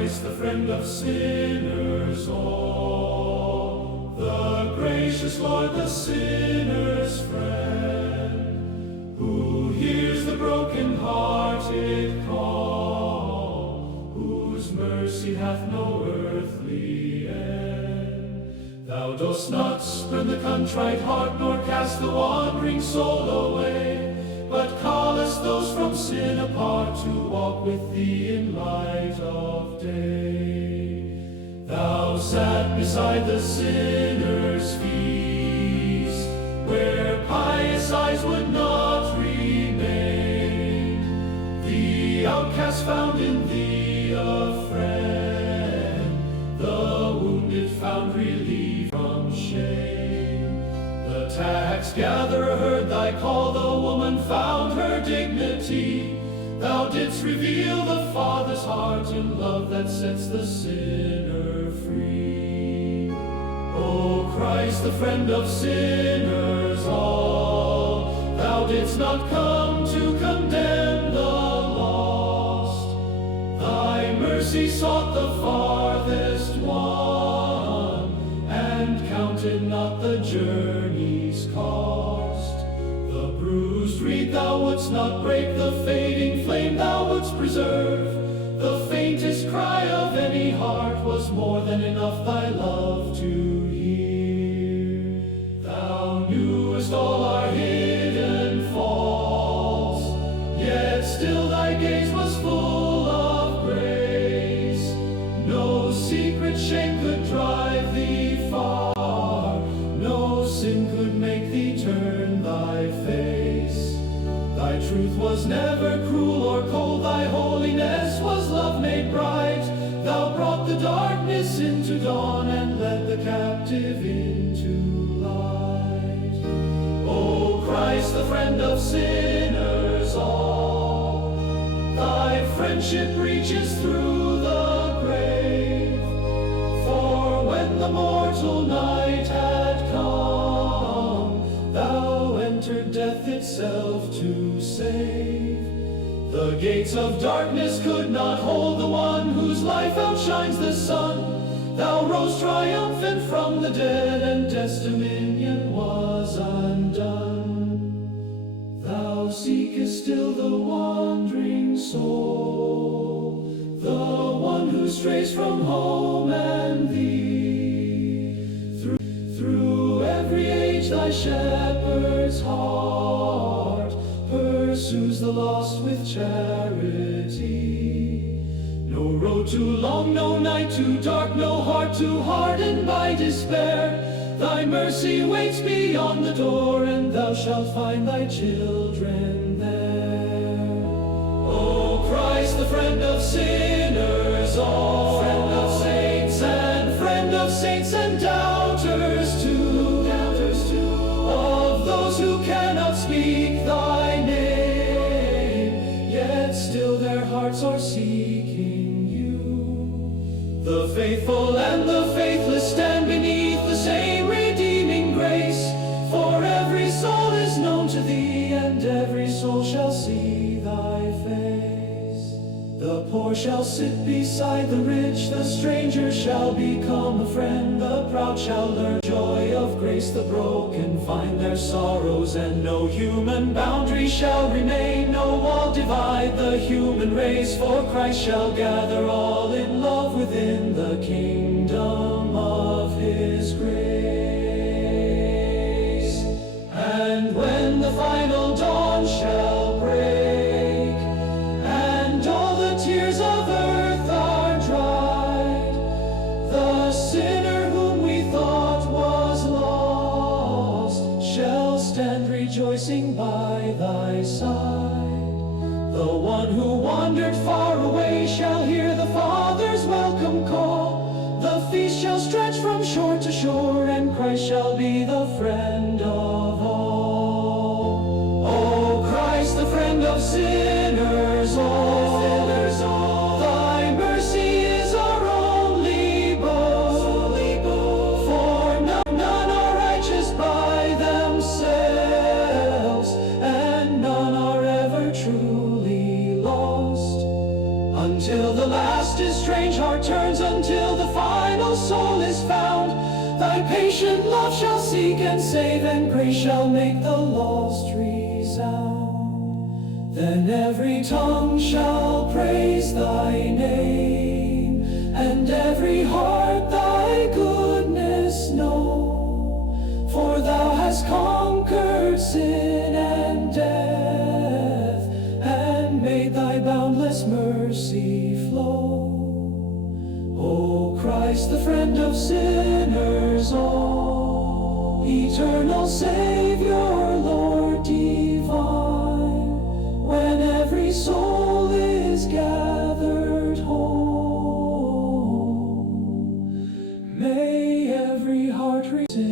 Christ, the friend of sinners all, the gracious Lord, the sinner's friend, who hears the broken-hearted call, whose mercy hath no earthly end. Thou dost not spurn the contrite heart, nor cast the wandering soul away, but callest those from sin apart to walk with thee in light of day. Thou sat beside the sinner's feast, where pious eyes would not remain. The outcast found in thee a friend, the wounded found relief from shame. The tax gatherer heard thy call, the woman found her dignity. Thou didst reveal the Father's heart in love that sets the sinner free. O Christ, the friend of sinners all, thou didst not come to condemn the lost. Thy mercy sought the farthest one, and counted not the journey's cost. The bruised reed thou wouldst not break, the fading flame thou wouldst preserve. The faintest cry of any heart was more than enough thy love to hear. Thou knewest all our hidden faults, yet still thy gaze was full of grace. No secret shame could drive thee far, no sin could make thee turn thy face. Thy truth was never cruel or cold, thy holiness was love made bright. Thou brought the darkness into dawn, and led the captive into light. O Christ, the friend of sinners all, thy friendship reaches through the grave. For when the mortal night had come, thou entered death itself to save. The gates of darkness could not hold the one whose life outshines the sun. Thou rose triumphant from the dead, and death's dominion was undone. Thou seekest still the wandering soul, the one who strays from home and thee. Through every age thy shepherd's heart pursues the lost with charity. No road too long, no night too dark, no heart too hardened by despair. Thy mercy waits beyond the door, and thou shalt find thy children there. O Christ, the friend of sinners all, friend of saints and doubters too, of those who cannot speak thy name, yet still their hearts are seeking you. The faithful and the faithless stand beneath the same redeeming grace, for every soul is known to thee, and every soul shall see thy face. The poor shall sit beside the rich, the stranger shall become a friend, the proud shall learn joy of grace, the broken find their sorrows, and no human boundary shall remain, no wall divide the human race, for Christ shall gather all in love within the kingdom of his grace. And when the final dawn shall break, and all the tears of earth are dried, the sinner whom we thought was lost shall stand rejoicing by thy side. The one who wandered far away shall hear the Father's welcome call. The feast shall stretch from shore to shore, and Christ shall be the friend of all. O Christ, the friend of sinners all, thy mercy is our only boast. For none are righteous by themselves, and none are ever truly lost, until the last estranged heart thy patient love shall seek and save, and grace shall make the lost resound. Then every tongue shall praise thy name, and every heart thy goodness know. For thou hast conquered sin and death, and made thy boundless mercy flow. O Christ, the friend of sinners all, eternal Savior, Lord divine, when every soul is gathered home, may every heart receive